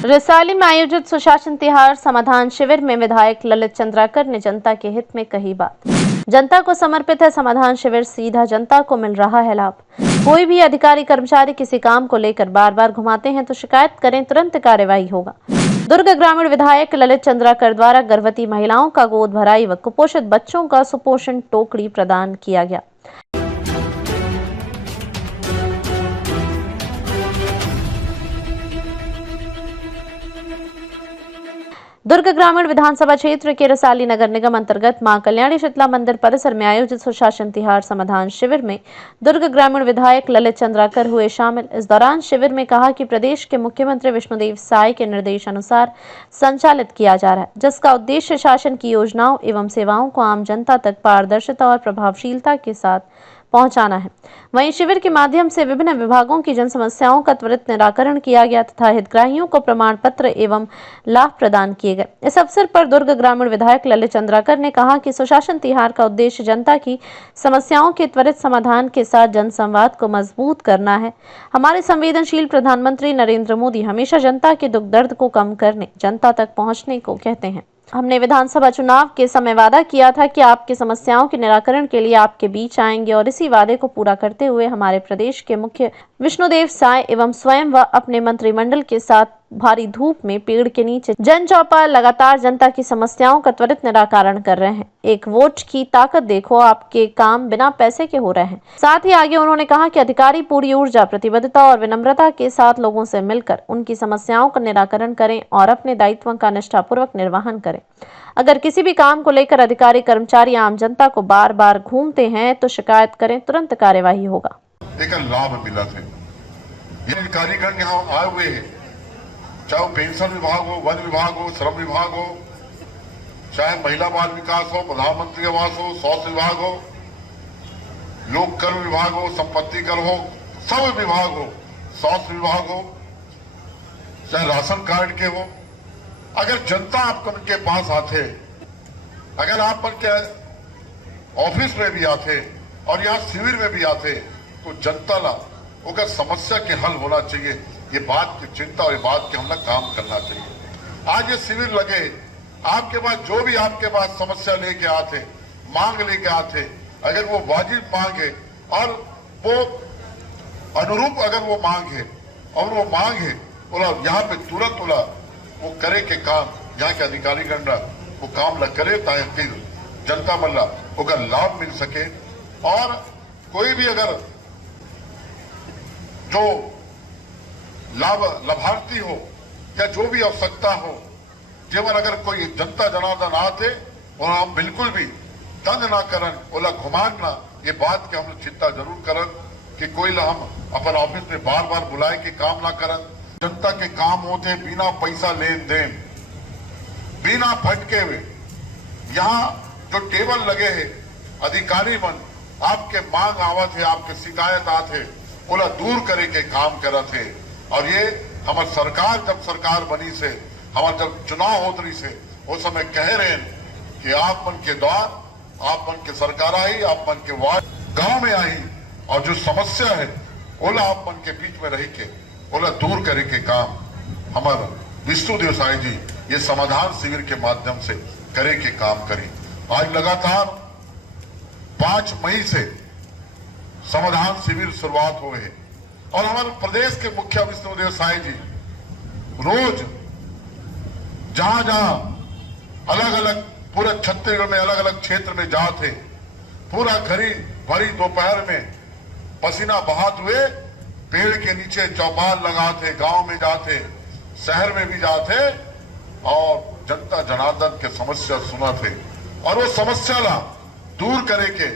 रिसाली में आयोजित सुशासन तिहार समाधान शिविर में विधायक ललित चंद्राकर ने जनता के हित में कही बात। जनता को समर्पित है समाधान शिविर, सीधा जनता को मिल रहा है लाभ। कोई भी अधिकारी कर्मचारी किसी काम को लेकर बार बार घुमाते हैं तो शिकायत करें, तुरंत कार्यवाही होगा। दुर्ग ग्रामीण विधायक ललित चंद्राकर द्वारा गर्भवती महिलाओं का गोद भराई व कुपोषित बच्चों का सुपोषण टोकरी प्रदान किया गया। दुर्ग ग्रामीण विधानसभा क्षेत्र के रिसाली नगर निगम अंतर्गत मां कल्याणी शीतला मंदिर परिसर में आयोजित सुशासन तिहार समाधान शिविर में दुर्ग ग्रामीण विधायक ललित चंद्राकर हुए शामिल। इस दौरान शिविर में कहा कि प्रदेश के मुख्यमंत्री विष्णुदेव साय के निर्देश अनुसार संचालित किया जा रहा है, जिसका उद्देश्य शासन की योजनाओं एवं सेवाओं को आम जनता तक पारदर्शिता और प्रभावशीलता के साथ पहुंचाना है। वहीं शिविर के माध्यम से विभिन्न विभागों की जन समस्याओं का त्वरित निराकरण किया गया तथा हितग्राहियों को प्रमाण पत्र एवं लाभ प्रदान किए गए। इस अवसर पर दुर्ग ग्रामीण विधायक ललित चंद्राकर ने कहा कि सुशासन तिहार का उद्देश्य जनता की समस्याओं के त्वरित समाधान के साथ जनसंवाद को मजबूत करना है। हमारे संवेदनशील प्रधानमंत्री नरेंद्र मोदी हमेशा जनता के दुख दर्द को कम करने, जनता तक पहुँचने को कहते हैं। हमने विधानसभा चुनाव के समय वादा किया था कि आपकी समस्याओं के निराकरण के लिए आपके बीच आएंगे और इसी वादे को पूरा करते हुए हमारे प्रदेश के मुख्य विष्णुदेव साय एवं स्वयं व अपने मंत्रिमंडल के साथ भारी धूप में पेड़ के नीचे जन चौपाल लगातार जनता की समस्याओं का त्वरित निराकरण कर रहे हैं। एक वोट की ताकत देखो, आपके काम बिना पैसे के हो रहे हैं। साथ ही आगे उन्होंने कहा कि अधिकारी पूरी ऊर्जा, प्रतिबद्धता और विनम्रता के साथ लोगों से मिलकर उनकी समस्याओं का निराकरण करें और अपने दायित्वों का निष्ठापूर्वक निर्वहन करें। अगर किसी भी काम को लेकर अधिकारी कर्मचारी आम जनता को बार बार घूमते हैं तो शिकायत करें, तुरंत कार्यवाही होगा। लाभ मिला थे, ये अधिकारीगण यहाँ आए हुए हैं, चाहे पेंशन विभाग हो, वन विभाग हो, श्रम विभाग हो, चाहे महिला बाल विकास हो, प्रधानमंत्री आवास हो, स्वास्थ्य विभाग हो, लोक कर विभाग हो, संपत्ति कर हो, सब विभाग हो, स्वास्थ्य विभाग हो, चाहे राशन कार्ड के हो। अगर जनता आप उनके पास आते, अगर आप उनके ऑफिस में भी आते और यहाँ शिविर में भी आते तो जनता ला अगर समस्या के हल होना चाहिए, ये बात की चिंता और ये बात के हम लोग काम करना चाहिए। आज ये शिविर लगे, आपके पास जो भी आपके पास समस्या लेके आते, मांग लेके आते, अगर वो वाजिब मांग है और वो अनुरूप अगर वो मांग है और वो मांग है बोला यहाँ पे तुरंत बोला वो करे के काम, यहाँ के अधिकारीगण वो काम न करे ताकि जनता मल्ला अगर लाभ मिल सके। और कोई भी अगर जो लाभार्थी हो या जो भी आवश्यकता हो, जेवर अगर कोई जनता जनार्दन आते और हम बिल्कुल भी तंग ना करन, ओला घुमान ना, ये बात के हम चिंता जरूर करन कि कोई ला हम अपन ऑफिस में बार बार बुलाए के काम ना करन। जनता के काम होते बिना पैसा लेन देन, बिना फटके हुए। यहाँ जो टेबल लगे है, अधिकारी मन आपके मांग आवत है, आपके शिकायत आते ओला दूर करे के काम करत है। और ये हमार सरकार जब सरकार बनी से, हमार जब चुनाव होत रही से, वो समय कह रहे हैं कि आप मन के द्वार, आप मन के सरकार आई, आप मन के वार्ड गांव में आई और जो समस्या है ओला आप मन के बीच में रह के ओला दूर करे के काम हमारा विष्णुदेव साय जी ये समाधान शिविर के माध्यम से करे के काम करी। आज लगातार 5 मई से समाधान शिविर शुरुआत हुए है और हमारे प्रदेश के मुख्य विष्णुदेव साय जी रोज जहां जहां अलग अलग पूरे छत्तीसगढ़ में अलग अलग क्षेत्र में जाते, पूरा घड़ी भरी दोपहर में पसीना बहाते हुए पेड़ के नीचे चौपाल लगाते, गांव में जाते, शहर में भी जाते और जनता जनार्दन के समस्या सुनाते और वो समस्या ला दूर करे के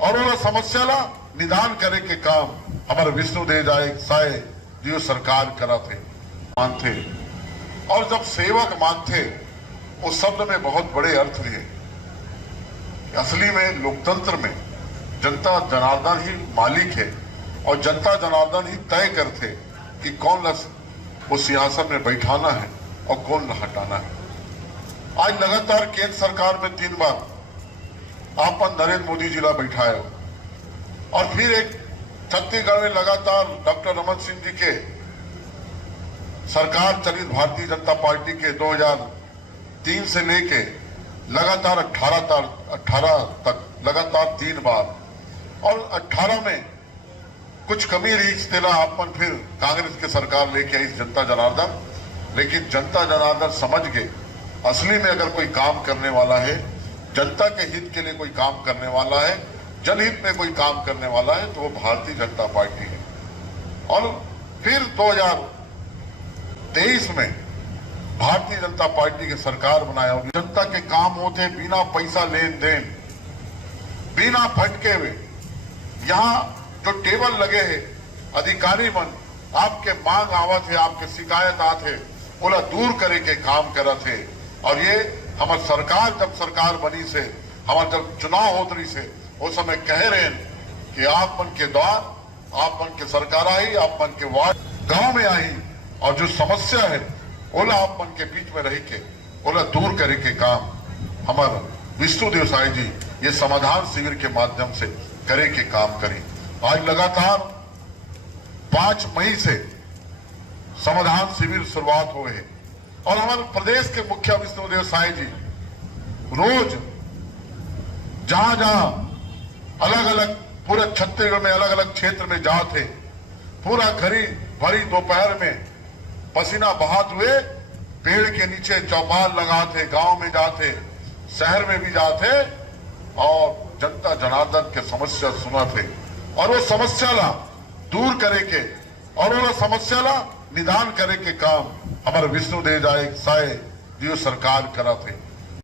और वो समस्या ला निदान करे के काम हमारे विष्णुदेव साय जी सरकार कराते मानते। और जब सेवक मानते उस शब्द में बहुत बड़े अर्थ लिए। असली में लोकतंत्र में जनता जनार्दन ही मालिक है और जनता जनार्दन ही तय करते कि कौन वो सिंहासन में बैठाना है और कौन हटाना है। आज लगातार केंद्र सरकार में 3 बार आपन नरेंद्र मोदी जी ला बैठाए और फिर एक छत्तीसगढ़ में लगातार डॉक्टर रमन सिंह जी के सरकार चलित भारतीय जनता पार्टी के 2003 से लेके लगातार 18 तक लगातार 3 बार और 18 में कुछ कमी रही तेरा आपन फिर कांग्रेस के सरकार लेके आई जनता जनार्दन, लेकिन जनता जनार्दन समझ गए असली में अगर कोई काम करने वाला है, जनता के हित के लिए कोई काम करने वाला है, जनहित में कोई काम करने वाला है तो वो भारतीय जनता पार्टी है। और फिर 2023 में भारतीय जनता पार्टी की सरकार बनाया होगी। जनता के काम होते बिना पैसा लेन देन, बिना भटके हुए। यहाँ जो टेबल लगे हैं अधिकारी मन आपके मांग आवत है, आपके शिकायत आते बोला दूर करे के काम करत है। और ये हमार सरकार जब सरकार बनी से हमार जब चुनाव होत रही से वो समय कह रहे हैं कि आप मन के द्वार, आप मन के सरकार आई, आप मन के वार्ड गांव में आई और जो समस्या है ओला आप मन के बीच में रह के ओला दूर करे के काम हमारा विष्णुदेव साई जी ये समाधान शिविर के माध्यम से करे के काम करी। आज लगातार 5 मई से समाधान शिविर शुरुआत हुए हैं और हमारे प्रदेश के मुखिया विष्णुदेव साई जी रोज जहां जहां अलग अलग पूरे छत्तीसगढ़ में अलग अलग क्षेत्र में जाते, पूरा घड़ी भरी दोपहर में पसीना बहाते हुए पेड़ के नीचे चौपाल लगाते, गांव में जाते, शहर में भी जाते और जनता जनार्दन के समस्या सुनाते और वो समस्या ला दूर करे के और वो समस्या ला निदान करे के काम हमारे विष्णुदेव साई जी सरकार करा थे।